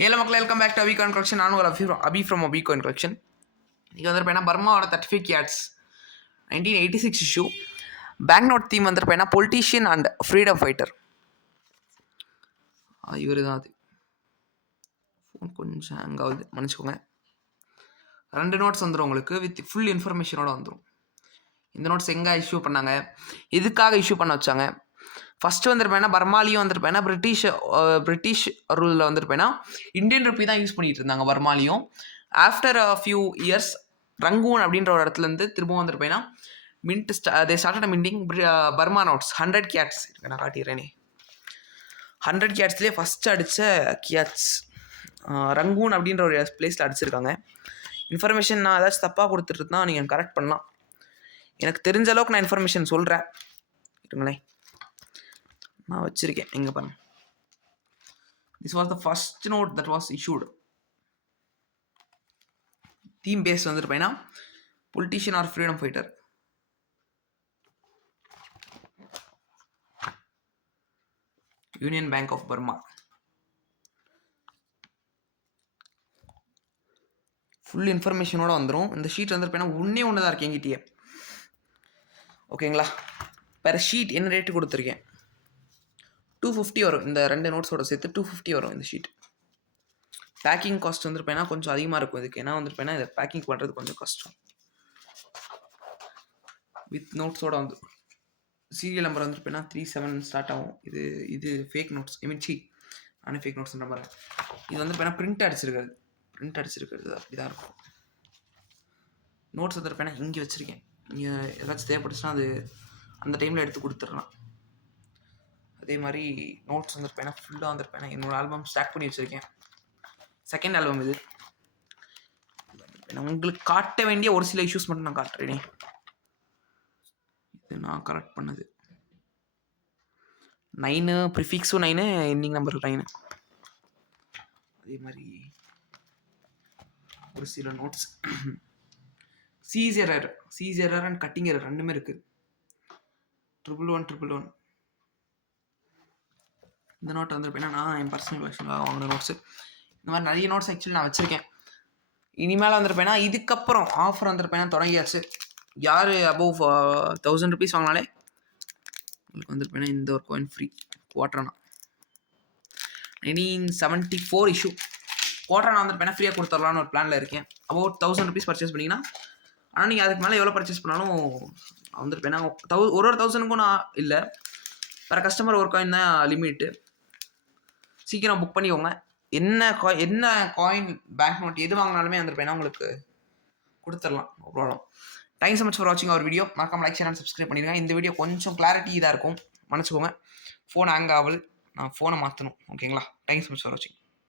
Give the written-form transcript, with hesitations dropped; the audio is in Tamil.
ஹலோ மக்களே, welcome back to Abhi coin collection. நானும் ஒரு Abhi from Abhi coin collection. இங்கே வந்துருப்பேன்னா பர்மாவோட 35 yards 1986 issue bank note theme வந்துருப்பேன்னா பொலிட்டீஷியன் அண்ட் ஃப்ரீடம் ஃபைட்டர். இவர் தான் அது. ஃபோன் கொஞ்சம் ஹேங் ஆகுது, மன்னிச்சுக்கோங்க. 2 நோட்ஸ் வந்துடும் உங்களுக்கு, வித் ஃபுல் இன்ஃபர்மேஷனோட வந்துடும். இந்த நோட்ஸ் எங்கே இஷ்யூ பண்ணாங்க, எதுக்காக இஷ்யூ பண்ண வச்சாங்க. ஃபஸ்ட்டு வந்துருப்பேன்னா பர்மாலையும் வந்துருப்பேன்னா பிரிட்டிஷ் ரூலில் வந்துருப்பேன்னா இந்தியன் ருப்பி தான் யூஸ் பண்ணிகிட்டு இருந்தாங்க பர்மாலையும். ஆஃப்டர் ஃபியூ இயர்ஸ் ரங்கூன் அப்படின்ற ஒரு இடத்துலேருந்து திரும்பவும் வந்துருப்பேன்னா தே ஸ்டார்டட் மிண்டிங் பர்மா நோட்ஸ் 100 கியாட்ஸ். நான் காட்டிடுறேனே, 100 கியாட்ஸ்லேயே ஃபஸ்ட்டு அடித்த கியாட்ஸ் ரங்கூன் அப்படின்ற ஒரு பிளேஸில் அடிச்சிருக்காங்க. இன்ஃபர்மேஷன் நான் ஏதாச்சும் தப்பாக கொடுத்துட்டு தான் நீங்கள் கரெக்ட் பண்ணலாம். எனக்கு தெரிஞ்ச அளவுக்கு நான் இன்ஃபர்மேஷன் சொல்கிறேன், இருங்களேன். நான் வச்சுருக்கேன், எங்கே பாருங்க. This was the first note that was issued. Theme base வந்துருப்பேன்னா politician or freedom fighter. Union bank of Burma. Full இன்ஃபர்மேஷனோட வந்துடும். இந்த ஷீட் வந்துருப்பேன்னா ஒன்றே ஒன்று தான் இருக்கு எங்கிட்டயே. ஓகேங்களா, வேறு ஷீட் என்ன ரேட்டு கொடுத்துருக்கேன், 250 வரும். இந்த 2 நோட்ஸோட சேர்த்து 250 வரும் இந்த ஷீட். பேக்கிங் காஸ்ட் வந்துருப்பேன்னா கொஞ்சம் அதிகமாக இருக்கும் இதுக்கு. ஏன்னா வந்துருப்பேன்னா இதை பேக்கிங் பண்ணுறது கொஞ்சம் கஷ்டம். வித் நோட்ஸோட வந்து சீரியல் நம்பர் வந்துருப்பேன்னா 37 ஸ்டார்ட் ஆகும். இது ஃபேக் நோட்ஸ், ஆனால் ஃபேக் நோட்ஸ்ன்ற மாதிரி. இது வந்துருப்பேன்னா பிரிண்ட் அடிச்சிருக்கிறது அப்படி தான் இருக்கும். நோட்ஸ் வந்துருப்பேன்னா இங்கே வச்சுருக்கேன். இங்கே ஏதாச்சும் தேவைப்பட்டுச்சுன்னா அது அந்த டைமில் எடுத்து கொடுத்துட்றலாம். அதே மாதிரி நோட்ஸ் வந்துருப்பேன்னா ஃபுல்லாக வந்துருப்பேன்னா என்னோட ஆல்பம் ஸ்டாக் பண்ணி வச்சுருக்கேன். செகண்ட் ஆல்பம் இது. உங்களுக்கு காட்ட வேண்டிய ஒரு சில இஷ்யூஸ் மட்டும் நான் காட்டுறேனே. இது நான் கரெக்ட் பண்ணது 9, ப்ரிஃபிக்ஸும் 9, எண்டிங் நம்பர் 9. அதே மாதிரி ஒரு சில நோட்ஸ் சீஸ் எரர் அண்ட் கட்டிங் எரர் ரெண்டுமே இருக்குது. 111. இந்த நோட் வந்துருப்பேன்னா நான் என் பர்சனல் கலெக்ஷனில் வாங்கின நோட்ஸு. இந்த மாதிரி நிறைய நோட்ஸ் ஆக்சுவலி நான் வச்சுருக்கேன். இனிமேல் வந்துருப்பேன்னா இதுக்கப்புறம் ஆஃபர் வந்துருப்பேன்னா தொடங்கியாச்சு. யார் அபவ் 1000 rupees வாங்கினாலே உங்களுக்கு வந்துருப்பேன்னா இந்த ஒரு காயின் ஃப்ரீ. குவாட்ரானா 1974 இஷ்யூ குவாட்ரானா வந்துருப்பேன்னா ஃப்ரீயாக கொடுத்துடலான்னு ஒரு பிளானில் இருக்கேன். அபவுட் 1000 rupees பர்ச்சேஸ் பண்ணிங்கன்னா. ஆனால் நீங்கள் அதுக்கு மேலே எவ்வளோ பர்ச்சேஸ் பண்ணாலும் வந்துருப்பேன்னா ஒரு 1000க்கும் நான் இல்லை, வேறு கஸ்டமர் ஒரு காயின் தான் லிமிட்டு. சீக்கிரம் புக் பண்ணிக்கோங்க. என்ன காயின் பேங்க் நோட் எது வாங்கினாலுமே வந்துருப்பேன்னா உங்களுக்கு கொடுத்துடலாம், no problem. Thanks so much for வாட்சிங் அவர் வீடியோ. மறக்காம லைக், ஷேர் அண்ட் சப்ஸ்கிரைப் பண்ணிடுங்க. இந்த வீடியோ கொஞ்சம் கிளாரிட்டி இதாக இருக்கும், மன்னிச்சுக்கோங்க. ஃபோன் ஹேங் ஆகல, நான் ஃபோனை மாற்றணும். ஓகேங்களா, தேங்க்ஸ் ஸோ மச் ஃபார் வாட்சிங்.